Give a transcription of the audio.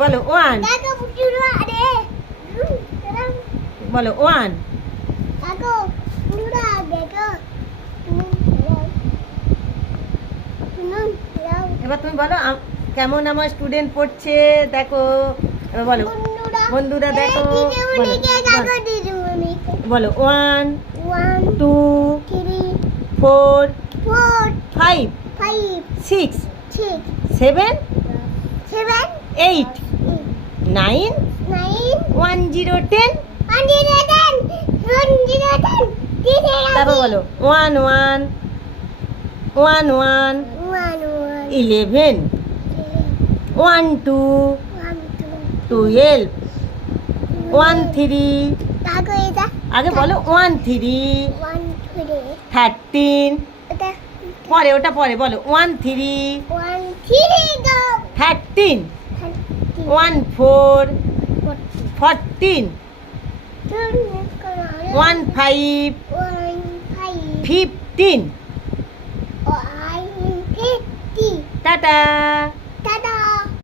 বলো ওয়ান, বলো ওয়ান। এবার তুমি বলো কেমন আমার স্টুডেন্ট পড়ছে দেখো। এবার বলো বন্ধুরা দেখো, বলো one, two, four, five, six, seven, eight, nine, 1 0 10। তারপর বলো ওয়ান ওয়ান, ওয়ান ওয়ান, 11, 1 2, 12, 1 3, আগে বলো 1 3, 13, পরে ওটা পরে বলো 1 3, 13, 1 4, 14, 1 5, 15। টাটা।